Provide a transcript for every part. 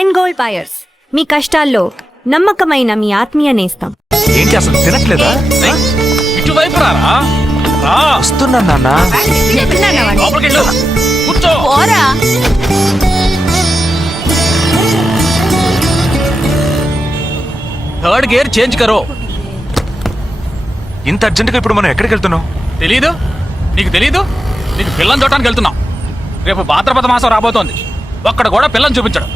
And gold buyers, మీ కష్టాల్లో నమ్మకమైన మీ ఆత్మీయ నేస్తం. ఏంటి అసలు తినట్లేదా? ఇటువైపు రారా. వస్తున్నా నాన్న. లోపలికి వెళ్ళు. కూర్చో. థర్డ్ గేర్ చేంజ్ కరో. ఇంత అర్జెంటుగా ఇప్పుడు మనం ఎక్కడికి వెళ్తున్నాం? తెలీదు? నీకు తెలీదు? నీకు పిల్లని చూడటానికి వెళ్తున్నాం. రేపు భాద్రపద మాసం రాబోతోంది. ఒక్కడ కూడా పిల్లని చూపించడం.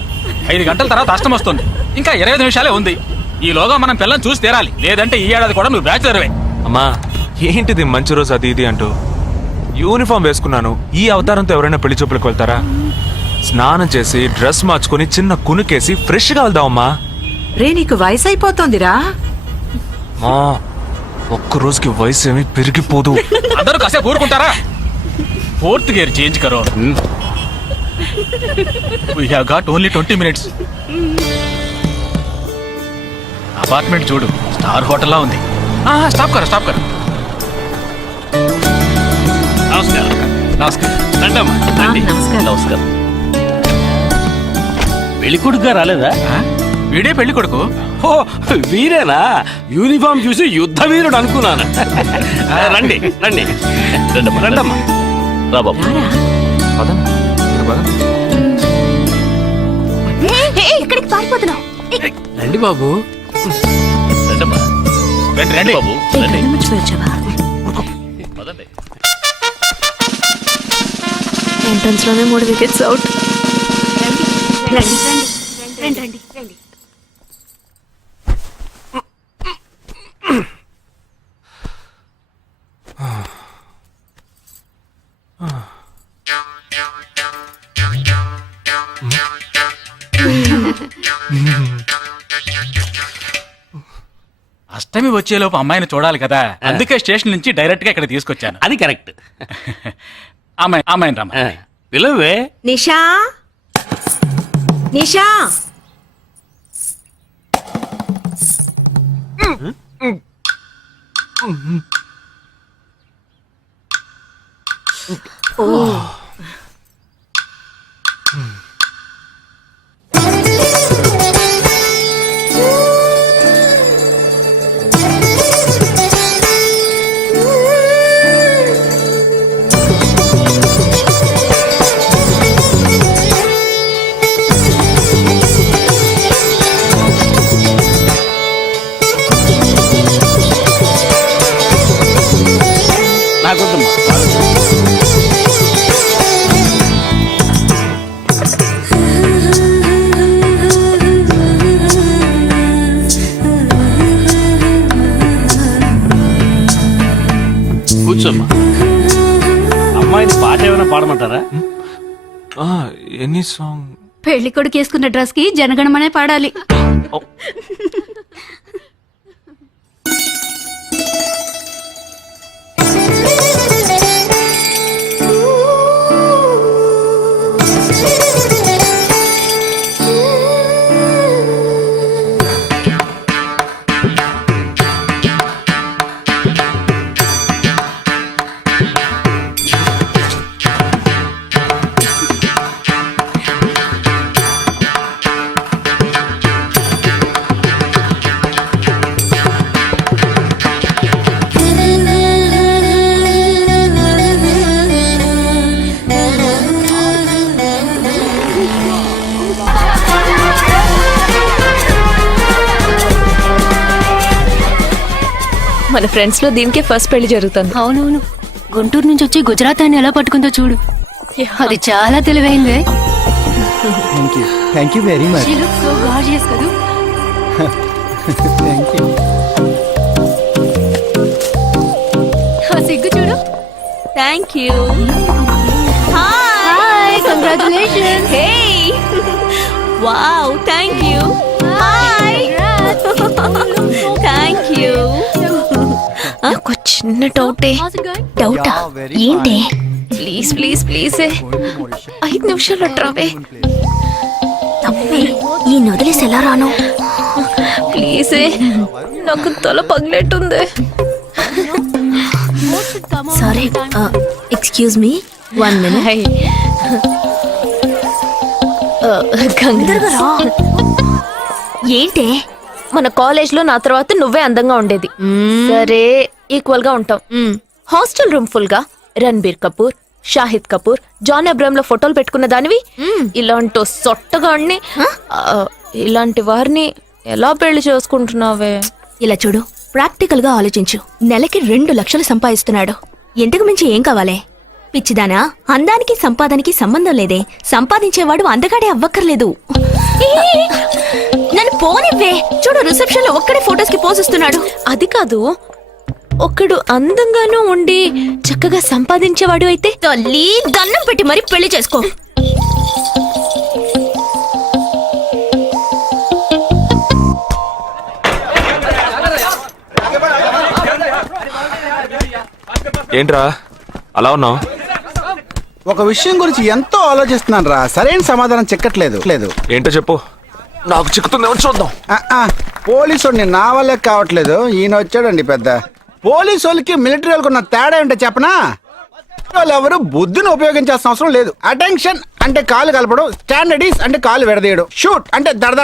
5 గంటల తర్వాత అష్టం వస్తుంది. ఇంకా 25 నిమిషాలే ఉంది. ఈలోగా మనం పిల్లని చూసి తీరాలి. లేదంటే ఈ ఏడాది కూడా నువ్వు బ్యాచులర్వే. అమ్మా ఏంటిది మంచి రోజు అది ఇది అంటూ? యూనిఫామ్ వేసుకున్నాను. ఈ అవతారంతో ఎవరైనా పెళ్లి చూపులకు వెళ్తారా? స్నానం చేసి డ్రెస్ మార్చుకుని చిన్న కునుకేసి ఫ్రెష్ గా వెళ్దామమ్మా. రే నీకు వయసు అయిపోతుందిరా. మా ఒక్క రోజుకి వయసు ఏమి పెరిగిపోదు. అందరూ కాసేపు ఊరుకుంటారా? ఫోర్త్ గేర్ చేంజ్ కరో. We have got only 20 minutes. Apartment చూడు, స్టార్ హోటల్లా ఉంది. స్టాప్ కర. నమస్కారం. రండమ్మా, రండి. నమస్కారం. పెళ్లి కొడుకుగా రాలేదా? వీడే పెళ్లి కొడుకు. ఓ వీరేనా? యూనిఫామ్ చూసి యుద్ధ వీరుడు అనుకున్నాను. రండి రండమ్మా. రా బాబు. పదండి, మీరు పదండి. ఇక్కడికి పారిపోతున్నావు. రండి బాబు. రండమ్మా. రండి బాబు రండి. పదండి. ఎంట్రన్స్ లోనే 3 వికెట్స్ అవుట్. రండి. అష్టమి వచ్చేలోపు అమ్మాయిని చూడాలి కదా, అందుకే స్టేషన్ నుంచి డైరెక్ట్ గా ఇక్కడ తీసుకొచ్చాను. అది కరెక్ట్. అమ్మాయిని రమ్మా. పిలవే. నిషా. నాకొద్దమ్మా. కూర్చోమ్మా. అమ్మాయిని పాట ఏమైనా పాడమంటారా? Any song? పెళ్లి కొడుకు వేసుకున్న డ్రెస్ కి జనగణమనే పాడాలి. మన ఫ్రెండ్స్ లో దీనికే ఫస్ట్ పెళ్లి జరుగుతుంది. అవునవును, గుంటూరు నుంచి వచ్చి గుజరాత్ అని ఎలా పట్టుకుందో చూడు. అది చాలా తెలివైందే. Thank you very much. She looks so gorgeous కదూ. Thank you. ఆ సిగ్గు చూడు. Thank you. Hi, congratulations. Hey wow, thank you. Hi. Thank you. నాకు చిన్న డౌటా? ఏంటి? ప్లీజ్ 5 నిమిషాలు అట్రావే. ఈ నదిలేసి ఎలా రాను? ప్లీజ్, నాకు తల పగిలేట్టుంది. Sorry, excuse me, 1 minute. కంగారు ఏంటే మన కాలేజ్ లో నా తర్వాత నువ్వే అందంగా ఉండేది. సరే ఈక్వల్ గా ఉంటాం. హాస్టల్ రూమ్ ఫుల్ గా రణబీర్ కపూర్, షాహిద్ కపూర్, జాన్ అబ్రామ్ లో ఫోటోలు పెట్టుకున్న దానివి ఇలాంటి సొట్టగాడిని ఇలాంటి వారిని ఎలా పెళ్లి చేసుకుంటున్నావే? ఇలా చూడు, ప్రాక్టికల్ గా ఆలోచించు. నెలకి 2 లక్షలు సంపాదిస్తున్నాడు. ఎంతకు మించి ఏం కావాలే? పిచ్చిదానా, అందానికి సంపాదనకి సంబంధం లేదే. సంపాదించేవాడు అందగాడే అవ్వక్కర్లేదు. నన్ను పోనివ్వే. చూడు, రిసెప్షన్ లో ఒక్కడే ఫోటోస్ కి పోజిస్తున్నాడు. అది కాదు, ఒకడు అందంగానూ ఉండి చక్కగా సంపాదించేవాడు అయితే తల్లి దండం పెట్టి మరి పెళ్లి చేసుకో. ఏంట్రా అలా ఉన్నావు? ఒక విషయం గురించి ఎంతో ఆలోచిస్తున్నాను రా, సరైన సమాధానం చిక్కట్లేదు లేదు. ఏంటో చెప్పు, నాకు చిక్కుతుందేమో చూద్దాం. పోలీసు నా వల్లే కావట్లేదు. ఈయన వచ్చాడండి పెద్ద. పోలీసు వాళ్ళకి మిలిటరీ వాళ్ళకి ఉన్న తేడా ఏంటో చెప్పనా? వాళ్ళు ఎవరు బుద్ధిని ఉపయోగించాల్సిన అవసరం లేదు. అటెన్షన్ అంటే కాలు కలపడం, స్టాండర్డీస్ అంటే కాలు విడదీయడం, షూట్ అంటే దడ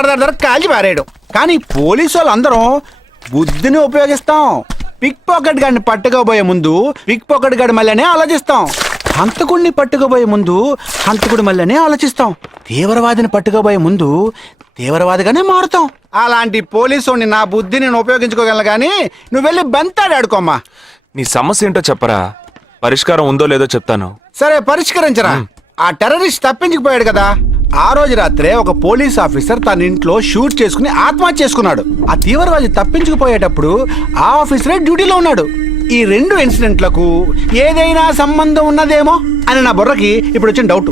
కాల్చి పారేయడం. కానీ పోలీసు వాళ్ళు అందరం బుద్ధిని ఉపయోగిస్తాం. పిక్ పాకెట్ గాడిని పట్టుకోబోయే ముందు పిక్ పాకెట్ గాడి మళ్ళీనే ఆలోచిస్తాం. హంతకుడిని పట్టుకోబోయే ముందు హంతకుడి మళ్ళీనే ఆలోచిస్తాం. తీవ్రవాదిని పట్టుకోబోయే ముందు తీవ్రవాదిగానే మారుతాం. అలాంటి పోలీసుని నా బుద్ధిని నేను ఉపయోగించుకోగలను, కానీ నువ్వు వెళ్ళి బంతాడు ఆడుకోమ్మా. నీ సమస్య ఏంటో చెప్పరా, పరిష్కారం ఉందో లేదో చెప్తాను. సరే పరిష్కరించరా. ఆ టెర్రరిస్ట్ తప్పించుకుపోయాడు కదా, ఆ రోజు రాత్రే ఒక పోలీస్ ఆఫీసర్ తన ఇంట్లో షూట్ చేసుకుని ఆత్మహత్య చేసుకున్నాడు. ఆ తీవ్రవాది తప్పించుకుపోయేటప్పుడు ఆ ఆఫీసరే డ్యూటీలో ఉన్నాడు. ఈ 2 ఇన్సిడెంట్లకు ఏదైనా సంబంధం ఉన్నదేమో అని నా బుర్రకి ఇప్పుడు వచ్చిన డౌట్.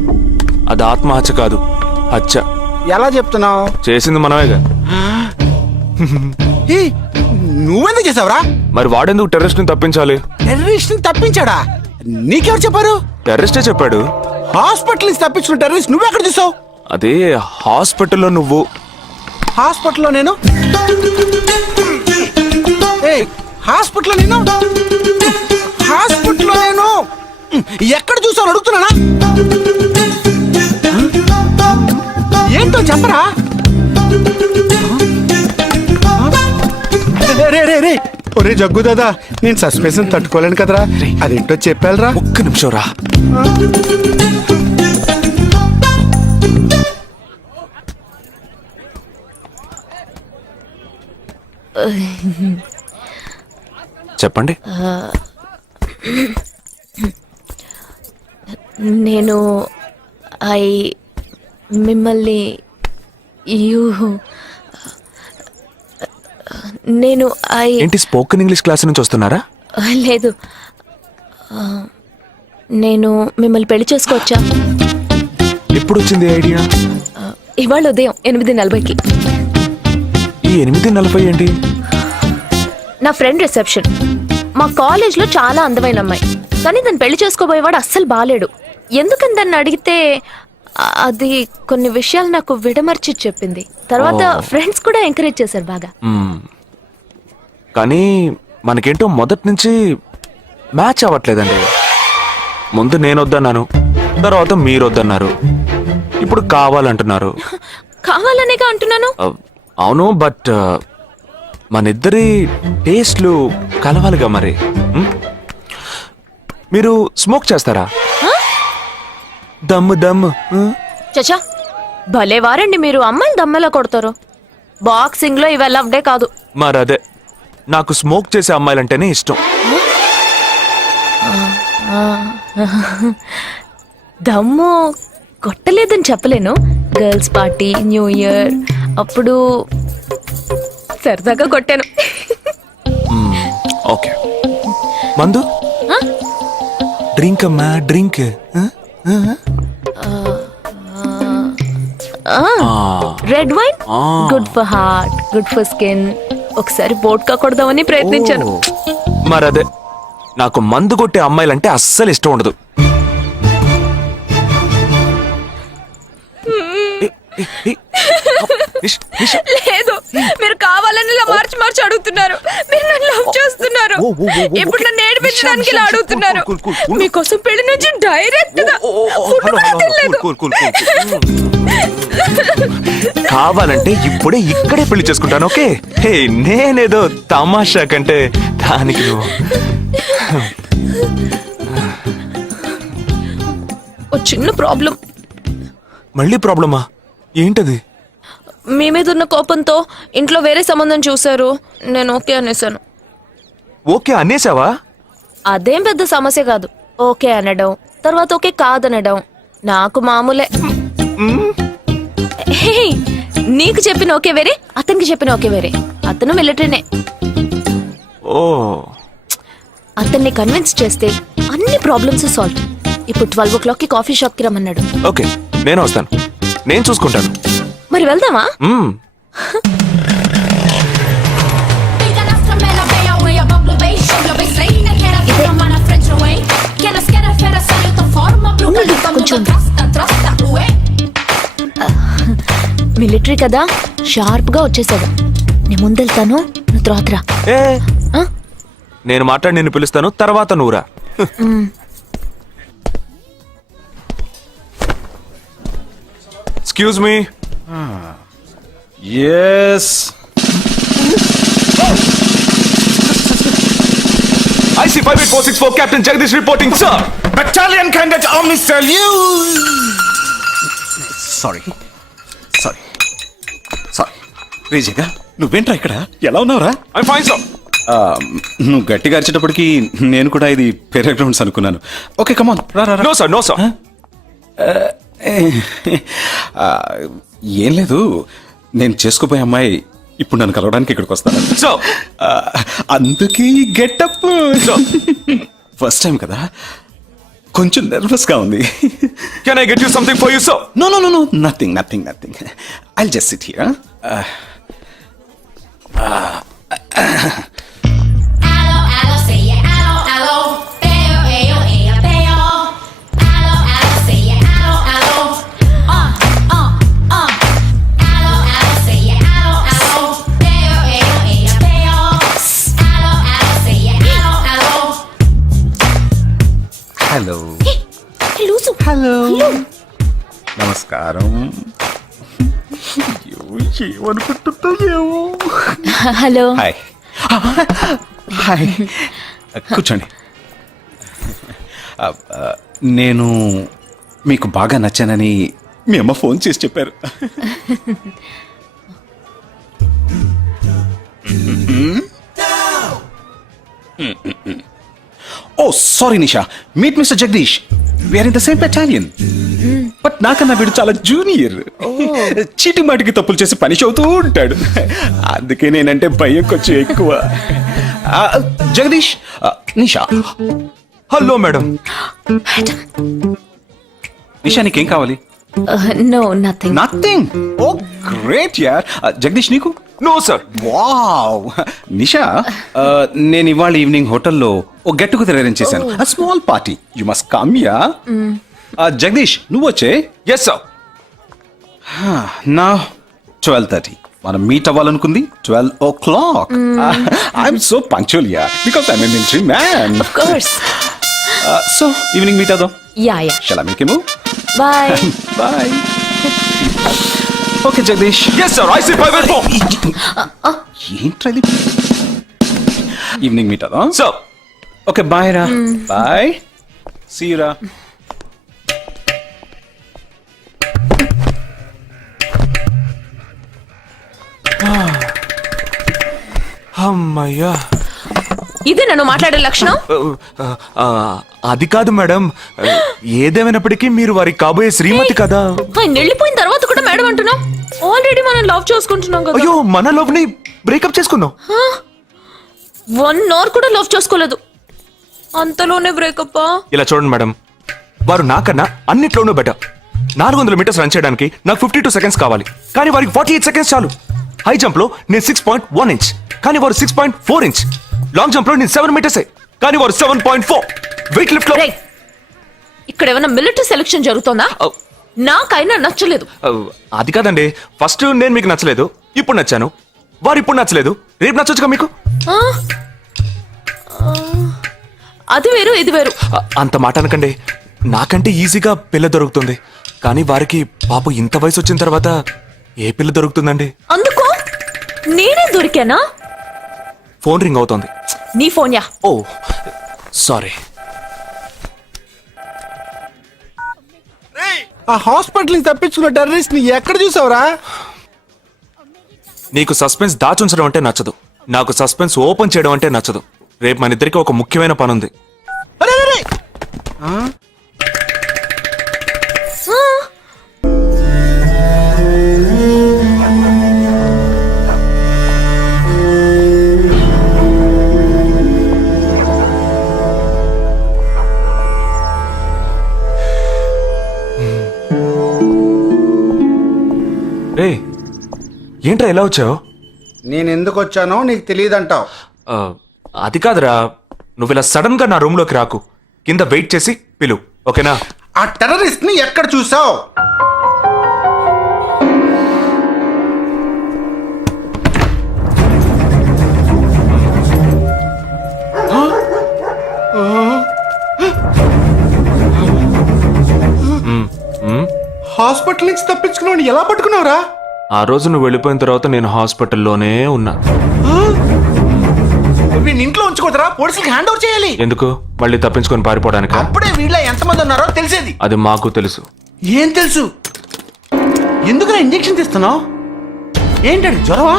అది ఆత్మహత్య కాదు, హత్య. ఎలా చెప్తున్నావు? చేసింది మనమేగా. నువ్వెందుకు చేసావురా? మరి వాడెందుకు టెర్రరిస్ట్ ని తప్పించాలి? టెర్రరిస్ట్ ని తప్పించాడా? నీకెవరు చెప్పారు? టెర్రరిస్టే చెప్పాడు. హాస్పిటల్ నుంచి తప్పించుకున్న టెర్రరిస్ట్ నువ్వెక్కడ చూసావు? అదే హాస్పిటల్లో నువ్వు. హాస్పిటల్లో నేను? హాస్పిటల్లో నేను? హాస్పిటల్లో నేను ఎక్కడ చూసావు అడుగుతున్నానా? ఏంటో చెప్పరా? రే ఒరే జగ్గు దాదా, నేను సస్పెన్షన్ తట్టుకోలేను కదరా. అదేంటో చెప్పాలరా. ఒక్క నిమిషం రా. చెప్పండి. నేను మిమ్మల్ని నేను ఏంటి, స్పోకెన్ ఇంగ్లీష్ క్లాస్ నుంచి వస్తున్నారా? లేదు, నేను మిమ్మల్ని పెళ్లి చేసుకోవచ్చా? ఎప్పుడు వచ్చింది ఐడియా? ఇవాళ ఉదయం 8:40కి. ఈ 8:40 ఏంటి? నా ఫ్రెండ్ రిసెప్షన్. మా కాలేజ్ లో చాలా అందమైన అమ్మాయి, కానీ దాన్ని పెళ్లి చేసుకోబోయేవాడు అస్సలు బాలేడు. ఎందుకని దాన్ని అడిగితే అది కొన్ని విషయాలు నాకు విడమర్చి చెప్పింది. తర్వాత ఫ్రెండ్స్ కూడా ఎంకరేజ్ చేశారు బాగా. కానీ మనకేంటో మొదటి నుంచి మ్యాచ్ అవ్వట్లేదండి. ముందు నేను వద్దన్నాను, తర్వాత మీరు వద్దన్నారు, ఇప్పుడు కావాలంటున్నారు. కావాలనేగా అంటున్నాను. అవును, బట్ మనిద్దరి టేస్ట్లు కలవాలిగా మరి. మీరు స్మోక్ చేస్తారా? దమ్ము దమ్ము. చచా, భలే వారండి మీరు. అమ్మాయిలు దమ్మెలా కొడతారు. బాక్సింగ్ లో ఇవి లవ్డే కాదు. మరదే, నాకు స్మోక్ చేసే అమ్మాయిలంటేనే ఇష్టం. దమ్ము కొట్టలేదని చెప్పలేను. గర్ల్స్ పార్టీ, న్యూ ఇయర్ అప్పుడు సరదాగా కొట్టాను. ఓకే, మందు డ్రింక్ అమ్మా, drink. Red wine good for heart, good for skin. ఒకసారి బోట్కా కొడదామని ప్రయత్నించాను. మరదే, నాకు మందు కొట్టే అమ్మాయిలంటే అస్సలు ఇష్టం ఉండదు. లేదు, మీరు కావాలని ఇలా మార్చి మార్చి అడుగుతున్నారు. మీరు నన్ను లవ్ చేస్తున్నారు. మేడం ఇప్పుడు నన్ను ఏడిపించడానికి ఇలా అడుగుతున్నారు మీకోసం పెళ్లి నుంచి డైరెక్ట్ గా ఫుడ్ కూడా తినలేదు. కావాలంటే ఇప్పుడే ఇక్కడే పెళ్లి చేసుకుంటాను. ఓకే హే, నేనేదో తమాషా కంటే దానికి నువ్వు ఓ చిన్న ప్రాబ్లం. మళ్ళీ ప్రాబ్లమా? ఏంటది? మీ మీద ఉన్న కోపంతో ఇంట్లో వేరే సంబంధం చూశారు. నేను ఓకే అనేసాను. ఓకే అనేసావా? అదేం పెద్ద సమస్య కాదు. ఓకే అనడం తర్వాత ఓకే కాదనడం నాకు మామూలే. హే, నీకు చెప్పిన ఓకే వేరే, అతనికి చెప్పిన ఓకే వేరే. అతను మిలిటరీనే. ఓ అతన్ని కన్విన్స్ చేస్తే అన్ని ప్రాబ్లమ్స్ సాల్వ్. ఇప్పుడు 12 o'clock కి కాఫీ షాప్ కి రమ్మన్నాడు. ఓకే, నేను వస్తాను, నేను చూసుకుంటాను. మరి వెళ్దామా? మ్మ్. మిలిటరీ కదా, షార్ప్ గా వచ్చేసాడు. నేను ముందెళ్తాను, నువ్వు తర్వాత రా. ఏ ఆ? నేను మాట్లాడి నిన్ను పిలుస్తాను, తర్వాత నువ్వురా. Excuse me. Yes. IC 58464 Captain Jagdish reporting, sir. Battalion Cadet Army salute. Sorry. రేజగా నువ్వేంట్రా ఇక్కడ? ఎలా ఉన్నావురా? I'm fine, sir. నువ్వు గట్టిగా అరిచేటప్పటికి నేను కూడా ఇది పెరే గ్రౌండ్స్ అనుకున్నాను. ఓకే కమాన్ రా. No, sir. No, sir. ఏం లేదు, నేను చేసుకోబోయే అమ్మాయి ఇప్పుడు నన్ను కలవడానికి ఇక్కడికి వస్తాను. Sir. అందుకే ఈ గెటప్. ఫస్ట్ టైం కదా, కొంచెం నర్వస్ గా ఉంది. Can I get you something for you, sir? No, nothing. I'll just sit here. Hello నమస్కారం. ఏమనుకుంటుందో ఏమో. హలో. హాయ్ కూర్చోండి. నేను మీకు బాగా నచ్చానని మీ అమ్మ ఫోన్ చేసి చెప్పారు. Oh sorry Nisha, meet mister Jagadish. We are in the same battalion. But నాకన్నా వీడు చాలా జూనియర్. చీటి మాటికి తప్పులు చేసి పనిష్ అవుతూ ఉంటాడు. అందుకే నేనంటే భయం కొంచెం ఎక్కువ. జగదీష్, నిషా. Hello madam. నిషా నీకేం కావాలి? No nothing. Nothing. Oh great యార్. జగదీష్ నీకు? No, sir. వావ్. నిషా, నేను ఇవాళ ఈవినింగ్ హోటల్లో ఓ గెట్ టుగెదర్ అరేంజ్ చేశాను. Small party. You must come yeah. Jagadish నువ్వు వచ్చే. Yes, sir. నా 12:30 మనం మీట్ అవ్వాలనుకుంది 12 o'clock. I'm so punctual yeah, because I'm a military man. Of course. So evening meet అవుదాం. Yeah. Shall I make a move? Bye. Bye. Okay Jagadish. Yes, sir. IC 584. ఏంట్రా ఇది? Evening meet అవుదాం. Sir. Okay bye రా. Bye. See you రా. అమ్మయ్యా. ఇదే నన్ను మాట్లాడే లక్షణం. అది కాదు మేడం, ఏదేమైనప్పటికీ మీరు వారి కాబోయే శ్రీమతి కదా. ఆయన వెళ్ళిపోయిన తర్వాత కూడా మేడం అంటున్నాం. ఆల్రెడీ మనం లవ్ చేసుకుంటున్నాం కదా. అయ్యో, మన లవ్ ని బ్రేకప్ చేసుకుందాం. 1 hour కూడా లవ్ చేసుకోలేదు, అంతలోనే బ్రేకప్. ఇలా చూడండి మేడం, వారు నాకన్నా అన్నిట్లోనూ బెటర్. 400 meters రన్ చేయడానికి నాకు 52 seconds కావాలి, కానీ వారికి 48 seconds చాలు. హై జంప్ లో నేను 6.1 inch, కానీ వారు 6.4 inch. లాంగ్ జంప్ లో నేను 7 meters, కానీ వారు 7.4. వెయిట్ లిఫ్ట్ లో ఇక్కడ ఏమైనా మిలిటరీ సెలక్షన్ జరుగుతుందా? నాకైనా నచ్చలేదు. అది కాదండి, ఫస్ట్ నేను మీకు నచ్చలేదు, ఇప్పుడు నచ్చాను. వారు ఇప్పుడు నచ్చలేదు, రేపు నచ్చొచ్చుగా మీకు. అది వేరు ఇది వేరు. అంత మాట అనకండి. నాకంటే ఈజీగా పిల్ల దొరుకుతుంది, కానీ వారికి పాపం ఇంత వయసు వచ్చిన తర్వాత ఏ పిల్ల దొరుకుతుందండి? అందుకు నేనే దొరికానా? ఫోన్ రింగ్ అవుతోంది. నీ ఫోన్ యా. ఓ సారీ. ఆ హాస్పిటల్ నుంచి తప్పించుకున్న టెర్రరిస్ట్ ని ఎక్కడ చూసావురా? నీకు సస్పెన్స్ దాచుంచడం అంటే నచ్చదు, నాకు సస్పెన్స్ ఓపెన్ చేయడం అంటే నచ్చదు. రేపు మన ఇద్దరికి ఒక ముఖ్యమైన పని ఉంది. అరే, అరే, అరే. ఆ? రే ఏంట్రా ఎలా వచ్చావు? నేను ఎందుకు వచ్చానో నీకు తెలియదంటావు. అది కాదురా, నువ్వు ఇలా సడన్ గా నా రూమ్ లోకి రాకు. కింద వెయిట్ చేసి పిలు, ఓకేనా? ఆ టెర్రరిస్ట్ ని ఎక్కడ చూసావు? హాస్పిటల్ నుంచి తప్పించుకున్నావు, ఎలా పట్టుకున్నావురా? ఆ రోజు నువ్వు వెళ్ళిపోయిన తర్వాత నేను హాస్పిటల్లోనే ఉన్నా. వీడిని ఇంట్లో ఉంచుకోదరా, పోలీసులకు హ్యాండ్ ఓవర్ చేయాలి. ఎందుకు? మళ్ళీ తప్పించుకొని పారిపోవడానికి? అప్పుడే వీళ్ళ ఎంతమంది ఉన్నారో తెలిసేది. అది మాకు తెలుసు. ఏం తెలుసు? ఎందుకురా ఇంజెక్షన్ తీస్తున్నావు? ఏంటండి జ్వరమా?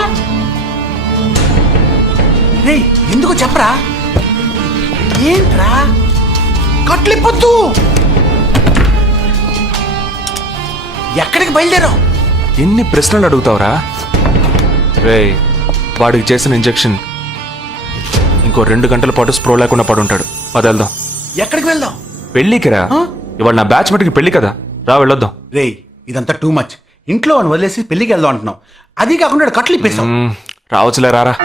రేయ్ ఎందుకు చెప్పరా? ఏంట్రా కట్లిప్పొద్దు. ఎక్కడికి బయలుదేరావు? ఎన్ని ప్రశ్నలు అడుగుతావురా? రే వాడికి చేసిన ఇంజెక్షన్ ఇంకో 2 గంటల పాటు స్ప్రో లేకుండా పడుంటాడు. పదేళ్దాం. ఎక్కడికి వెళ్దాం? పెళ్ళికి రా. ఇవాళ నా బ్యాచ్ మటుకి పెళ్లి కదా, రా వెళ్ళొద్దాం. రేయ్ ఇదంతా టూ మచ్. ఇంట్లో అని వదిలేసి పెళ్లికి వెళ్దాం అంటున్నావు, అది కాకుండా కట్లు ఇప్పేసావు. రావచ్చులే, రారా.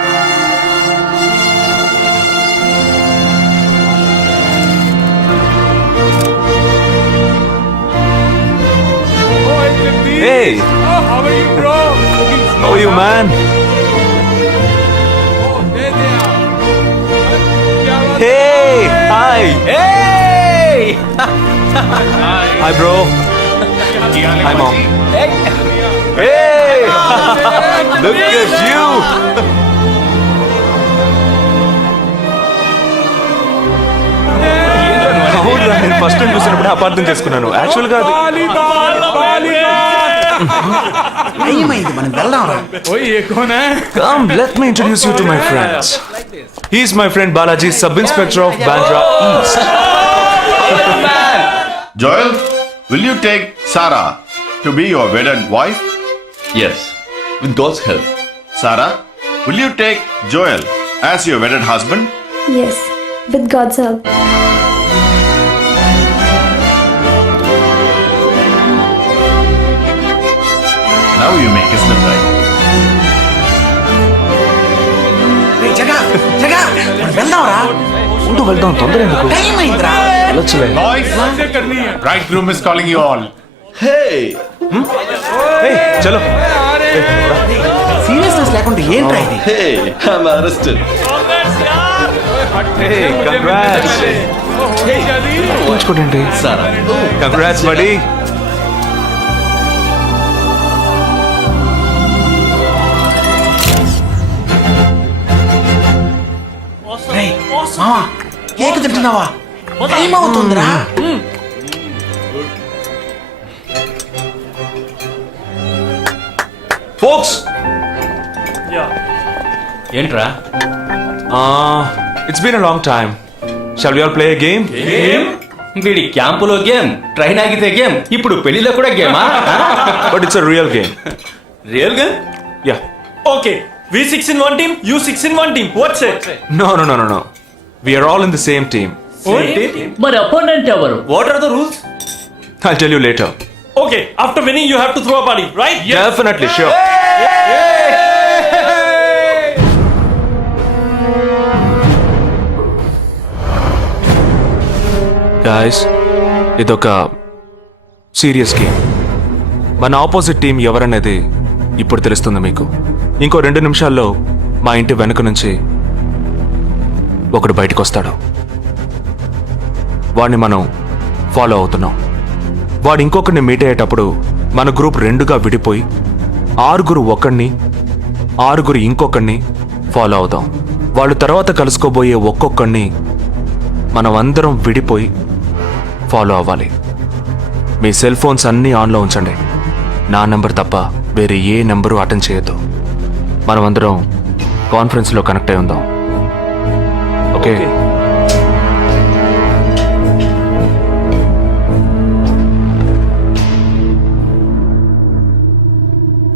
Hey! How are you, bro? How are you, man? Hey! Hi! Hey! Hi, bro. Hi, mom. Hey! Look at you! అవునురా, నేను ఫస్ట్ టైం చూసినప్పుడు అపార్థం చేసుకున్నాను. యాక్చువల్ గా ఏమైంది, మనం వెళ్దాం రా. Come, let me introduce you to my friends. He's my friend Balaji, Sub-Inspector of Bandra East. Joel, will you take Sarah to be your wedded wife? Yes, with God's help. Sarah, will you take Joel as your wedded husband? Yes, with God's help. Now you may kiss the bride. రేయ్ జగా జగా మనం వెళ్దాం రా. ఉంటూ వెళ్దాం, తొందర ఎందుకు? Time అయిందిరా. వెళ్ళొచ్చులే. Boys, bridegroom is calling you all. Hey! Hey, చలో. సీరియస్నెస్ లేకుండా ఏంట్రా ఇది? Hey, I'm arrested. Hey, congrats. ఉంచుకోండి. Sarah. Congrats, buddy. రేయ్ మావా, కేక్ తింటున్నావా? టైం అవుతుందిరా. Folks. ఏంట్రా? It's been a long time. Shall we all play a game? వీడి క్యాంపులో గేమ్, ట్రైన్ ఆగితే గేమ్, ఇప్పుడు పెళ్లిలో కూడా గేమా? But it's a real game. Real game? Yeah. Okay, we 6 in one team, you 6 in one team. What's it? No. We are all in the same team. మరి opponent ఎవరు? What are the rules? I'll tell you later. Okay, after winning you have to throw a party, right? Definitely, sure. Guys, ఇదొక serious game. మన opposite team ఎవరనేది ఇప్పుడు తెలుస్తుంది మీకు. ఇంకో 2 నిమిషాల్లో మా ఇంటి వెనుక నుంచి ఒకడు బయటకు వస్తాడు. వాడిని మనం ఫాలో అవుతున్నాం. వాడు ఇంకొకరిని మీట్ అయ్యేటప్పుడు మన గ్రూప్ 2గా విడిపోయి 6 ఒకడిని 6 ఇంకొకడిని ఫాలో అవుతాం. వాళ్ళు తర్వాత కలుసుకోబోయే ఒక్కొక్కడిని మనం అందరం విడిపోయి ఫాలో అవ్వాలి. మీ సెల్ ఫోన్స్ అన్నీ ఆన్లో ఉంచండి. నా నెంబర్ తప్ప వేరే ఏ నెంబరు అటెండ్ చేయొద్దు. మనం అందరం కాన్ఫరెన్స్లో కనెక్ట్ అయి ఉందాం. ఓకే?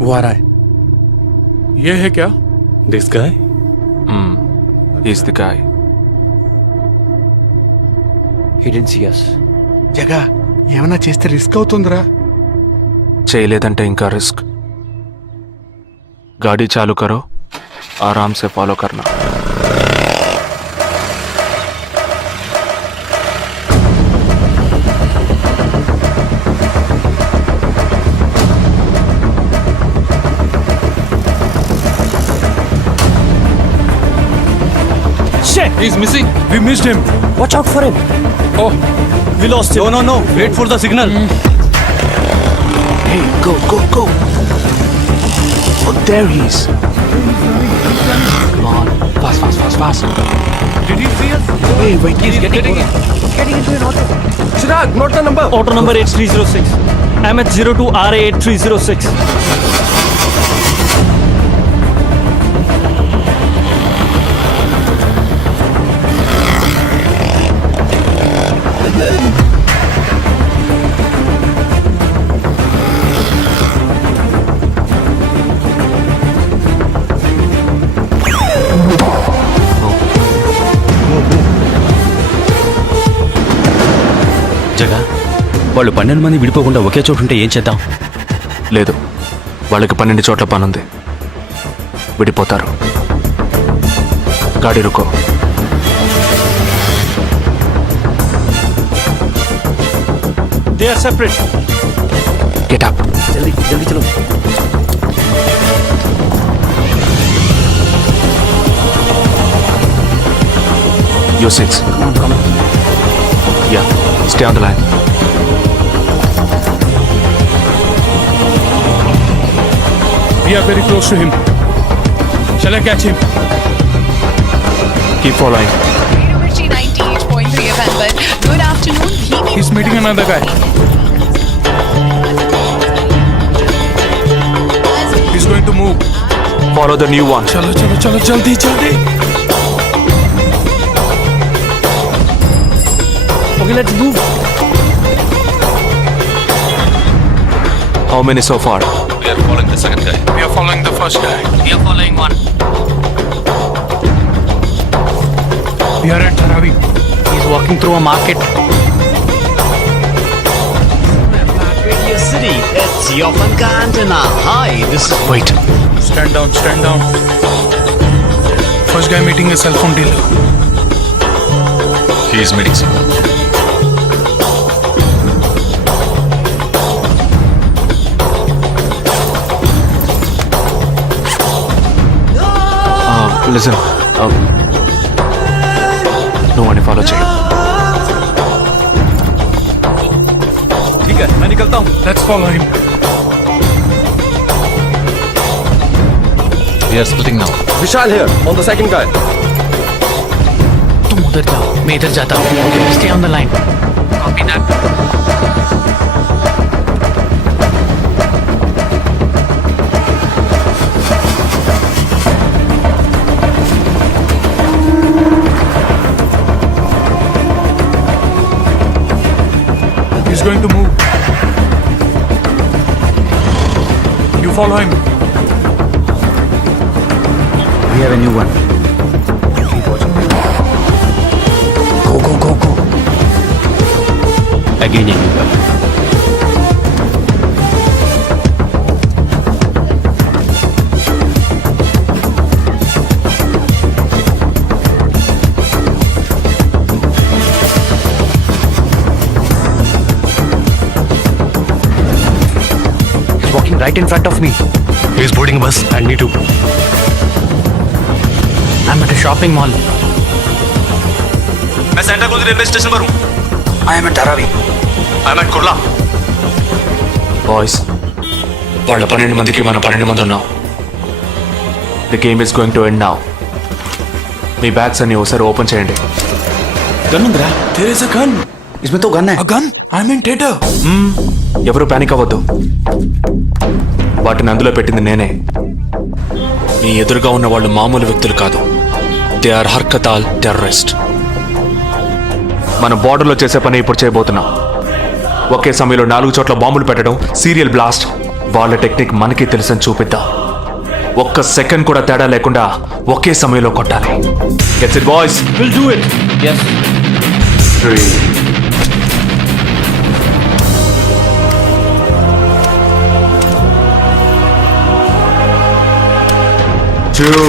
Who are I? ये है क्या? This guy? Is the guy. He didn't see us. జగా ఏమన్నా చేస్తే రిస్క్ అవుతుందిరా. చేయలేదంటే ఇంకా రిస్క్. गाड़ी चालू करो, आराम से फॉलो करना. Shit! He's missing. We missed him. Watch out for him. Oh, We lost him. No. Wait for the signal. Hey, go. Oh, there he is. Come on, fast. Did he see us? Wait, He's getting into an auto. Chirag, note the number. Auto number 8306. MH02 RA 8306. జగా వాళ్ళు 12 మంది విడిపోకుండా ఒకే చోటు ఉంటే ఏం చేద్దాం? లేదు, వాళ్ళకి 12 చోట్ల పనుంది. విడిపోతారు. गाड़ी रुको. They are separate. Get up. जल्दी चलो. Your seats. Come on. Yeah, stay on the line. we are very close to him. Shall I catch him? Keep following. 98.3 FM, but good afternoon. He's meeting another guy. He's going to move. Follow the new one. चलो जल्दी. Okay, let's move. How many so far? We are following the second guy. We are following the first guy. We are following one. We are at Dharavi. He's walking through a market. Radio City. It's Yopanka Antenna. Hi, this is... Wait. Stand down. First guy meeting a cell phone dealer. He is meeting someone. Listen. No one follow check. ठीक है, मैं निकलता हूँ. Let's follow him. We are splitting now. Vishal here, on the second guy. तुम उधर जाओ, मैं इधर जाता हूँ. Stay on the line. Copy that. He's going to move. You follow him. We have a new one. Keep watching. Go. Again a new guy. He's walking right in front of me. He is boarding a bus and me too. I'm at a shopping mall. मैं Santacruz railway station पर हूँ। I am at Dharavi. I am at Kurla. Boys వాళ్ళ 12 మందికి మనం 12 మంది ఉన్నాం. The game is going to end now. మీ bags అన్ని ఒకసారి ఓపెన్ చేయండి. గన్ ఉందిరా. There is a gun. इसमें तो गन है. Gun I mean traitor. ఎవరు పానిక్ అవ్వద్దు. వాటిని అందులో పెట్టింది నేనే. మీ ఎదురుగా ఉన్న వాళ్ళు మామూలు వ్యక్తులు కాదు. They are Harkatul terrorist. మన బార్డర్లో చేసే పని ఇప్పుడు చేయబోతున్నాం. ఒకే సమయంలో 4 చోట్ల బాంబులు పెట్టడం, సీరియల్ బ్లాస్ట్. వాళ్ళ టెక్నిక్ మనకి తెలుసని చూపిద్దాం. ఒక్క సెకండ్ కూడా తేడా లేకుండా ఒకే సమయంలో కొట్టాలి. Gets it boys. We'll do it. Yes. 3 2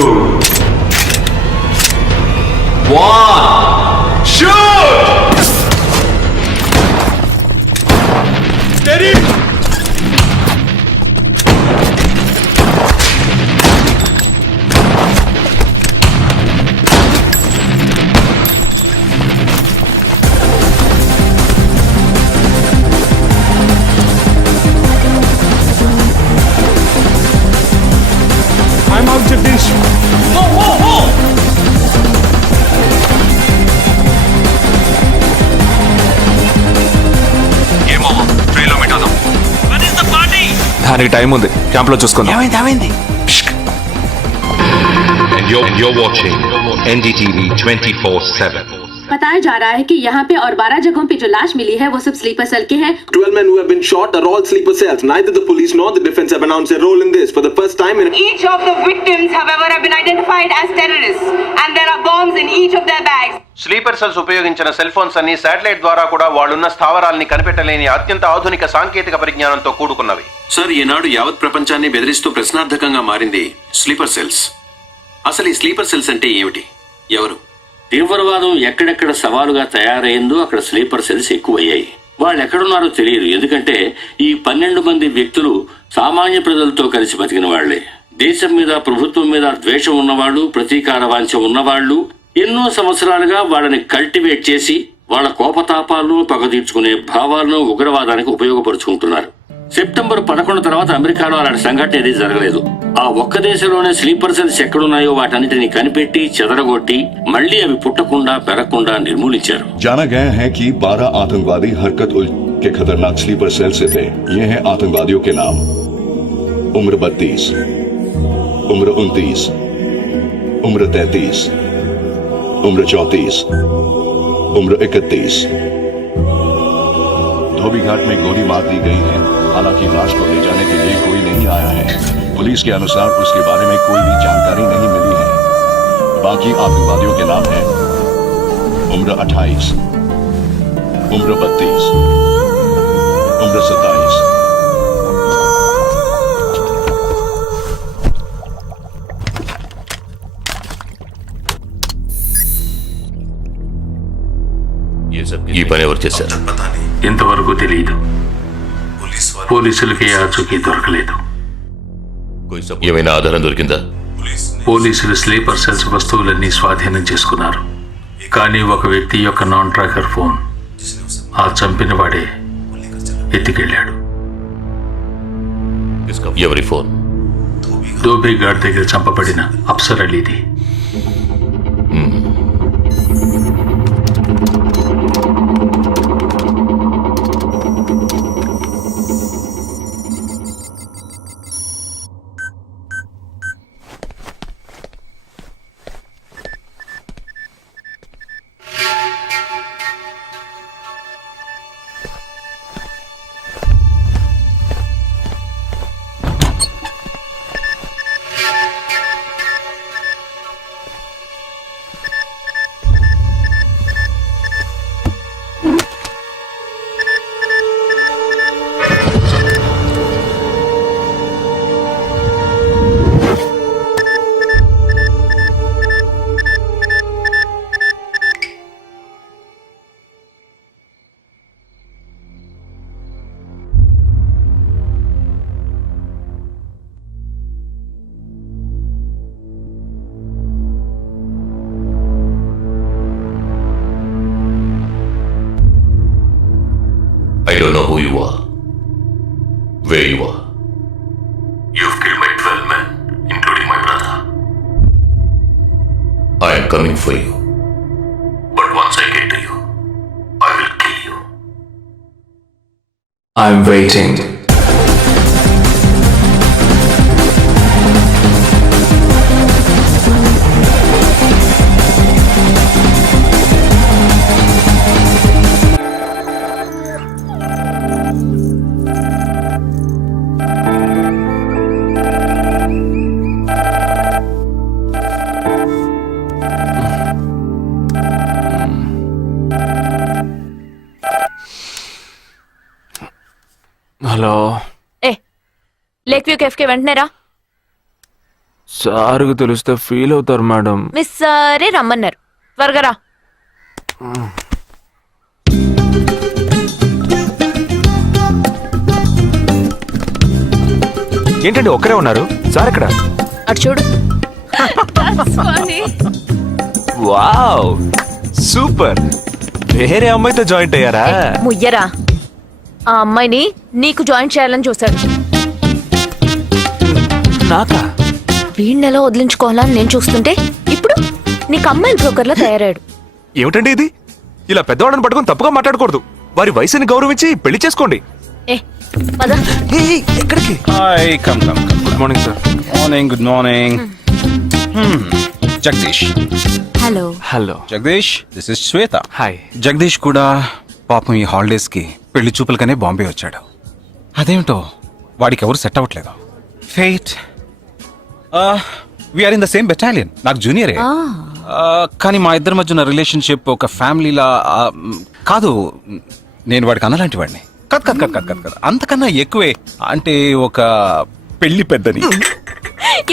1 shoot! Steady. I'm out, Jagdish. Go, go, go! దానికి టైం ఉంది. క్యాంప్ లో చూసుకుందాం. And you're watching NDTV 24/7. बताया जा रहा है कि यहाँ पे और 12 जगहों पे जो लाश मिली है वो सब स्लीपर सेल के हैं. 12 men who have been shot are all sleeper cells. Neither the police nor the defense have announced their role in this. For the first time in Each of the victims, however, have been identified as terrorists, and there are bombs in each of their bags. Sleeper cells ఉపయోగించిన cell phones అన్ని satellite ద్వారా కూడా వాళ్ళున్న స్థావరాల్ని కనిపెట్టలేని అత్యంత ఆధునిక సాంకేతిక పరిజ్ఞానంతో కూడుకున్నవి. Sir, ఈనాడు యావత్ ప్రపంచాన్ని బెదిరిస్తూ ప్రశ్నార్థకంగా మారింది స్లీపర్ సెల్స్. అసలు ఈ స్లీపర్ సెల్స్ అంటే ఏమిటి? ఎవరు? తీవ్రవాదం ఎక్కడెక్కడ సవాలుగా తయారైందో అక్కడ స్లీపర్ సెల్స్ ఎక్కువయ్యాయి. వాళ్ళు ఎక్కడున్నారో తెలియదు. ఎందుకంటే ఈ 12 మంది వ్యక్తులు సామాన్య ప్రజలతో కలిసి బతికిన వాళ్లే. దేశం మీద, ప్రభుత్వం మీద ద్వేషం ఉన్నవాళ్ళు, ప్రతీకార వాంఛ ఉన్నవాళ్లు ఎన్నో సంవత్సరాలుగా వాళ్ళని కల్టివేట్ చేసి వాళ్ళ కోపతాపాలను, పగ తీర్చుకునే భావాలను ఉగ్రవాదానికి ఉపయోగపరుచుకుంటున్నారు. సెప్టెంబర్ 11 తర్వాత అమెరికాలో అలాంటి సంఘటన ఏది జరగలేదు. ఆ ఒక్క దేశంలోనే స్లీపర్ సెల్స్ ఎక్కడున్నాయో వాటన్నిటిని కనిపెట్టి చెదరగొట్టి మళ్లీ అవి పుట్టకుండా పెరగకుండా నిర్మూలించారు. जाना गया है कि 12 आतंकवादी हरकत उल के खतरनाक स्लीपर सेल से थे. ये हैं आतंकवादियों के नाम: उम्र 32, उम्र 29, उम्र 33, उम्र 34, उम्र 31. धोबी घाट में गोली मार दी गई है. हालांकि लाश को ले जाने के लिए कोई नहीं आया है. पुलिस के अनुसार उसके बारे में कोई भी जानकारी नहीं मिली है. बाकी आतंकवादियों के नाम हैं: उम्र 28, उम्र 32, उम्र 27. ఈ పని ఎవరు చేశారు? ఇంతవరకు తెలియదు. పోలీసులకి ఆచూకీ దొరకలేదు. ఏమైనా ఆధారం దొరికిందా? పోలీసులు స్లీపర్ సెల్స్ వస్తువులన్నీ స్వాధీనం చేసుకున్నారు. కానీ ఒక వ్యక్తి యొక్క నాన్ ట్రాకర్ ఫోన్ ఆ చంపిన వాడే ఎత్తికెళ్ళాడు. ఎవరి ఫోన్? ధోబీ ఘాట్ దగ్గర చంపబడిన అప్సర్ అలీది. I am coming for you. But once I get to you, I will kill you. I'm waiting. Hello, A lake view cafe కి వెంటనే రా. సార్కి తెలిస్తే ఫీల్ అవుతారు మేడం. మిస్ సరే రమ్మన్నారు, త్వరగా రా. ఏంటండి ఒక్కరే ఉన్నారు? సార్ ఎక్కడ? అటు చూడు. Wow, super. వేరే అమ్మాయితో జాయింట్ అయ్యారా? ముయ్యరా, ఆ అమ్మాయిని నీకు జాయిన్ చేయాలని చూశాడు. నాకా? వీడిని ఎలా వదిలించుకోవాలని నేను చూస్తుంటే ఇప్పుడు నీకు అమ్మాయిల బ్రోకర్లా తయారాడు. ఏమిటండి ఇది? ఇలా పెద్దవాళ్ళని పట్టుకొని తప్పుగా మాట్లాడకూడదు. వారి వయసుని గౌరవించి పెళ్లి చేసుకోండి. ఏ పద. ఎక్కడికి? Hi, come come come. Good morning sir. Morning, good morning. Jagadish. Hello. Hello Jagadish, this is Shweta. Hi. Jagadish కూడా పాపం ఈ హాలిడేస్ కి పెళ్లి చూపులకనే బాంబే వచ్చాడు. అదేమిటో వాడికి ఎవరు సెట్ అవ్వట్లేదు. Fate. We are in the same battalion. నాకు జూనియరే. కానీ మా ఇద్దరి మధ్య ఉన్న రిలేషన్షిప్ ఒక ఫ్యామిలీలా కాదు. నేను వాడికి అన్నలాంటి వాడిని కద్ కద్ కద్ కద్ కద్ కద్ అంతకన్నా ఎక్కువే. అంటే ఒక పెళ్లి పెద్దని.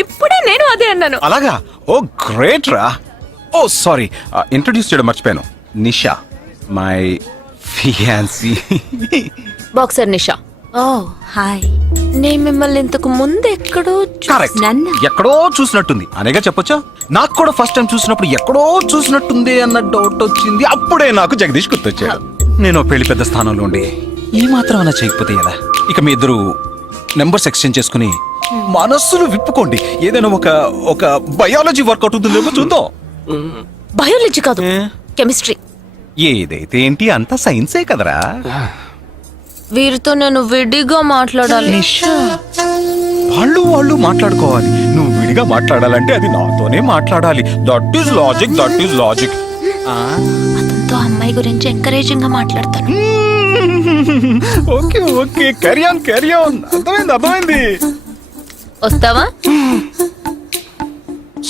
ఇప్పుడే నేను అదే అన్నాను. అలాగా? ఓ గ్రేట్ రా. ఓ సారీ, ఇంట్రొడ్యూస్ చేయడం మర్చిపోయాను. Nisha, my fiancee. Boxer Nisha. Oh hi. నేను మిమ్మల్ని ఇంతకు ముందు ఎక్కడో కరెక్ట్. నన్ను? ఎక్కడో చూసినట్టుంది అనేగా చెప్పొచ్చా? నాకు కూడా ఫస్ట్ టైం చూసినప్పుడు ఎక్కడో చూసినట్టుంది అన్న డౌట్ వచ్చింది. అప్పుడే నాకు జగదీష్ గుర్తొచ్చాడు. నేను పెళ్లి పెద్ద స్థానంలో ఉండి ఈ మాత్రం అలా చేయకపోతే ఎలా? ఇక మీ ఇద్దరు నెంబర్స్ ఎక్స్చేంజ్ చేసుకుని మనస్సులు విప్పుకోండి. ఏదైనా ఒక బయాలజీ వర్కౌట్ అవుతుందేమో చూద్దాం. బయాలజీ కాదు, కెమిస్ట్రీ. ఏదైతే ఏంటి, అంతా సైన్సే కదరా. వీరితో నేను విడిగా మాట్లాడాలి. వాళ్ళు మాట్లాడుకోవాలి. నువ్వు విడిగా మాట్లాడాలంటే అది నాతోనే మాట్లాడాలి. That is logic, that is logic. అతనితో అమ్మాయి గురించి ఎంకరేజింగ్ గా మాట్లాడతాను. Okay okay, carry on carry on. అర్థమైంది. వస్తావా?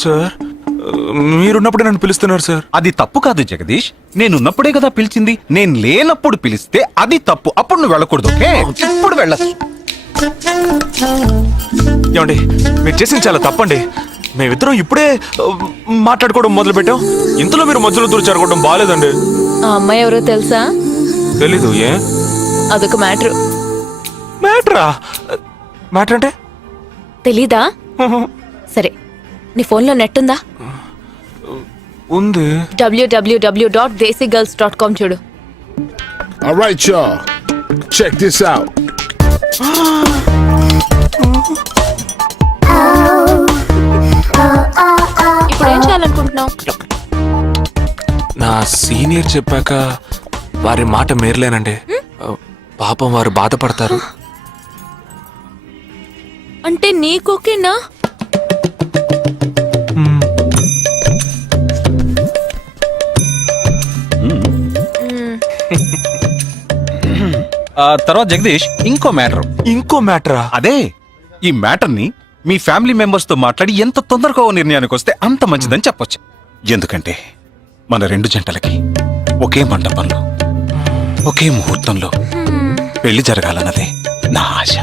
సార్, మీరున్నప్పుడే నన్ను పిలుస్తున్నారు సార్. అది తప్పు కాదు జగదీష్. నేనున్నప్పుడే కదా పిలిచింది. నేను లేనప్పుడు పిలిస్తే అది తప్పు. అప్పుడు నువ్వు వెళ్ళకూడదు. ఓకే, ఇప్పుడు వెళ్ళచ్చు. ఏమండి, మీరు చేసింది చాలా తప్పండి. మేమిద్దరం ఇప్పుడే మాట్లాడుకోవడం మొదలు పెట్టాం. ఇంతలో మీరు మధ్యలో దూరం జరగడం బాగాలేదండి. ఆ అమ్మాయి ఎవరో తెలుసా? తెలీదు. ఏ అదొక మ్యాటర్. మ్యాటరా? మ్యాటర్ అంటే? తెలీదా? సరే, నీ ఫోన్లో నెట్ ఉందా? ఉంది. www.desicgirls.com చూడు. All right, y'all. Check this out. ఇప్పుడు ఏం చేయాలనుకుంటున్నావు? నా సీనియర్ చెప్పాక వారి మాట మేరలేనండి. పాపం వారు బాధపడతారు. అంటే నీకోకేనా? తర్వాత జగదీష్, ఇంకో మ్యాటరా? అదే, ఈ మ్యాటర్ ని మీ ఫ్యామిలీ మెంబర్స్ తో మాట్లాడి ఎంత తొందరగా ఓ నిర్ణయానికి వస్తే అంత మంచిదని చెప్పొచ్చు. ఎందుకంటే మన రెండు జంటలకి ఒకే మండపంలో ఒకే ముహూర్తంలో పెళ్లి జరగాలన్నదే నా ఆశ.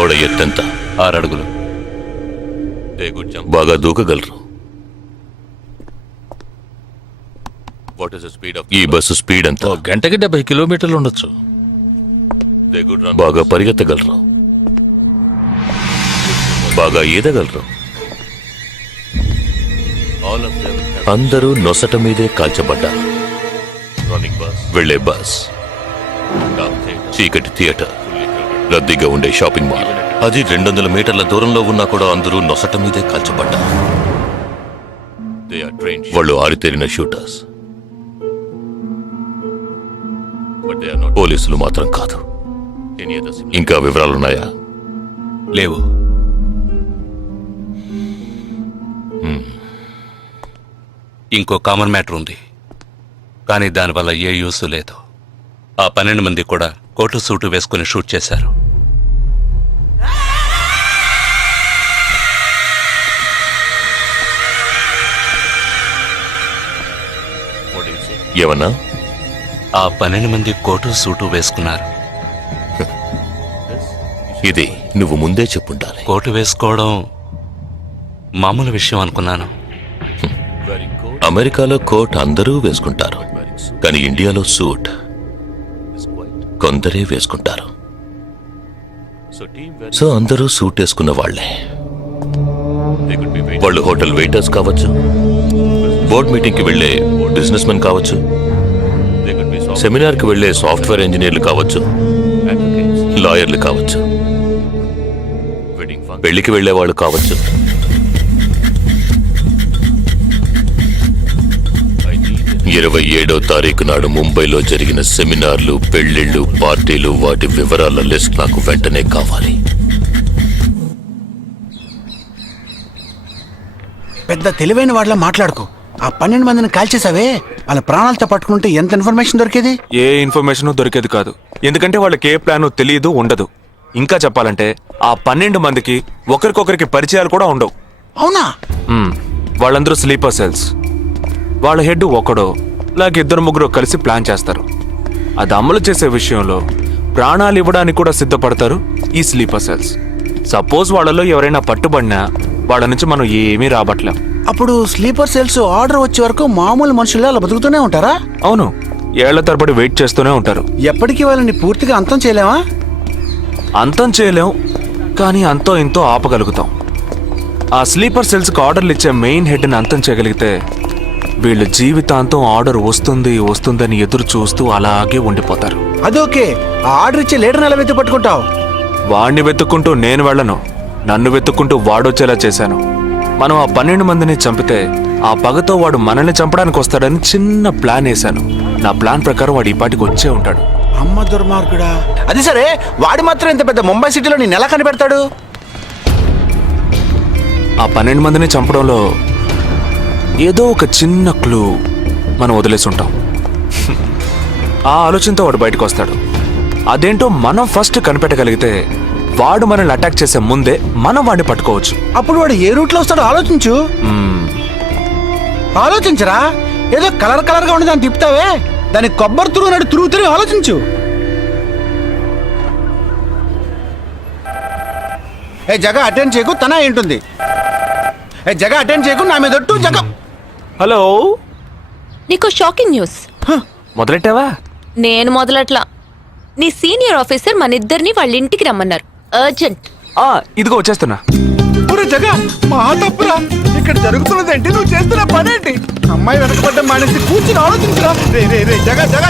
గోడ ఎత్తెంత? 6 అడుగులు. బాగా దూకగలరు. ఈ బస్సు స్పీడ్ ఎంత? గంటకి 70 కిలోమీటర్లు ఉండొచ్చు. బాగా పరిగెత్తగలరు. బాగా ఈదగలరు. అందరూ నొసట మీదే కాల్చబడ్డారు. వెళ్లే బస్, చీకటి థియేటర్, రద్దీగా ఉండే షాపింగ్ మాల్, అది 200 మీటర్ల దూరంలో ఉన్నా కూడా అందరూ నొసట మీదే కాల్చబడ్డారు. వాళ్ళు ఆరితేరిన షూటర్స్. పోలీసులు మాత్రం కాదు. ఇంకా వివరాలున్నాయా? లేవు. ఇంకో కామన్ మ్యాటర్ ఉంది, కానీ దానివల్ల ఏ యూస్ లేదు. ఆ 12 మంది కూడా కోటు సూటు వేసుకుని షూట్ చేశారు. ఏమన్నా? ఆ 12 మంది కోటు సూటు వేసుకున్నారు. ఇది నువ్వు ముందే చెప్పుండాలి. కోటు వేసుకోవడం మామూలు విషయం అనుకున్నాను. అమెరికాలో కోట్ అందరూ వేసుకుంటారు, కానీ ఇండియాలో సూట్ కొందరే వేసుకుంటారు. సో అందరూ సూట్ వేసుకున్న వాళ్లే. వాళ్ళు హోటల్ వెయిటర్స్ కావచ్చు, బోర్డ్ మీటింగ్ కి వెళ్లే బిజినెస్ మెన్ కావచ్చు, సెమినార్ కి వెళ్లే సాఫ్ట్వేర్ ఇంజనీర్లు కావచ్చు, లాయర్లు కావచ్చు, పెళ్లికి వెళ్లే వాళ్ళు కావచ్చు. 27వ తారీఖు నాడు ముంబైలో జరిగిన సెమినార్లు, పెళ్లిళ్లు, పార్టీలు, వాటి వివరాల లిస్ట్ నాకు వెంటనే కావాలి. పెద్ద తెలివైన వాళ్ళ మాట్లాడుకో. ఆ 12 మందిని కాల్చేసావే, వాళ్ళ ప్రాణాలతో పట్టుకుంటే ఎంత ఇన్ఫర్మేషన్ దొరికేది? ఏ ఇన్ఫర్మేషన్ దొరికేది కాదు, ఎందుకంటే వాళ్ళకి ఏ ప్లాన్ తెలియదు, ఉండదు. ఇంకా చెప్పాలంటే ఆ 12 మందికి ఒకరికొకరికి పరిచయాలు కూడా ఉండవు. అవునా? వాళ్ళందరూ స్లీపర్ సెల్స్. వాళ్ళ హెడ్ ఒకడో లేక 2-3 కలిసి ప్లాన్ చేస్తారు. అది అమలు చేసే విషయంలో ప్రాణాలు ఇవ్వడానికి కూడా సిద్ధపడతారు ఈ స్లీపర్ సెల్స్. సపోజ్ వాళ్ళలో ఎవరైనా పట్టుబడినా వాళ్ళ నుంచి మనం ఏమీ రాబట్టలేం. అప్పుడు స్లీపర్ సెల్స్ ఆర్డర్ వచ్చే వరకు మామూలు మనుషులు అలా బతుకుతూనే ఉంటారా? అవును, ఏళ్ల తరబడి వెయిట్ చేస్తూనే ఉంటారు. ఎప్పటికీ వాళ్ళని పూర్తిగా అంతం చేయలేమా? అంతం చేయలేం, కానీ అంతో ఇంతో ఆపగలుగుతాం. ఆ స్లీపర్ సెల్స్కి ఆర్డర్లు ఇచ్చే మెయిన్ హెడ్ని అంతం చేయగలిగితే వీళ్ళు జీవితాంతం ఆర్డర్ వస్తుందని ఎదురు చూస్తూ అలాగే ఉండిపోతారు. అదోకే, ఆ ఆర్డర్ ఇచ్చే లీడర్ని ఎలా వెతుకు పట్టుకుంటావు? వాడిని వెతుక్కుంటూ నేను వెళ్ళను, నన్ను వెతుక్కుంటూ వాడొచ్చేలా చేశాను. మనం ఆ 12 మందిని చంపితే ఆ పగతో వాడు మనల్ని చంపడానికి వస్తాడని చిన్న ప్లాన్ వేశాను. నా ప్లాన్ ప్రకారం వాడు ఈ పాటికి వచ్చే ఉంటాడు. అమ్మ దుర్మార్గుడా! అది సరే, వాడు మాత్రం ఇంత పెద్ద ముంబై సిటీలో నేను ఎలా కనిపెడతాడు? ఆ 12 మందిని చంపడంలో ఏదో ఒక చిన్న క్లూ మనం వదిలేసి ఉంటాం. ఆ ఆలోచనతో వాడు బయటకు వస్తాడు. అదేంటో మనం ఫస్ట్ కనిపెట్టగలిగితే వాడు మనల్ని అటాక్ చేసే ముందే మనం వాడిని పట్టుకోవచ్చు. అప్పుడు వాడు ఏ రూట్ లో వస్తాడో ఆలోచించు. ఆలోచించరా? ఏదో కలర్ గా ఉండి దాన్ని తిప్పుతావే, దాన్ని కొబ్బరి తురుగు తిరుగుతూనే ఆలోచించు. ఏ జగ అటెండ్ చేయకు, తన ఏంటుంది? ఏ జగ అటెండ్ చేయకు, నా మీద ఒట్టు. జగ హలో, నీకు షాకింగ్ న్యూస్. మొదలెట్టావా? నేను మొదలట్లా. నీ సీనియర్ ఆఫీసర్ మన ఇద్దరిని వాళ్ళ ఇంటికి రమ్మన్నారు, అర్జెంట్. ఇదిగో వచ్చేస్తున్నా. జగ మా తప్పురా, ఇక్కడ జరుగుతున్నదేంటి, నువ్వు చేస్తున్న పనేంటి? అమ్మాయి వెనకబడ్డ మానేసి కూర్చుని ఆలోచించరా. రే రే రే జగ జగ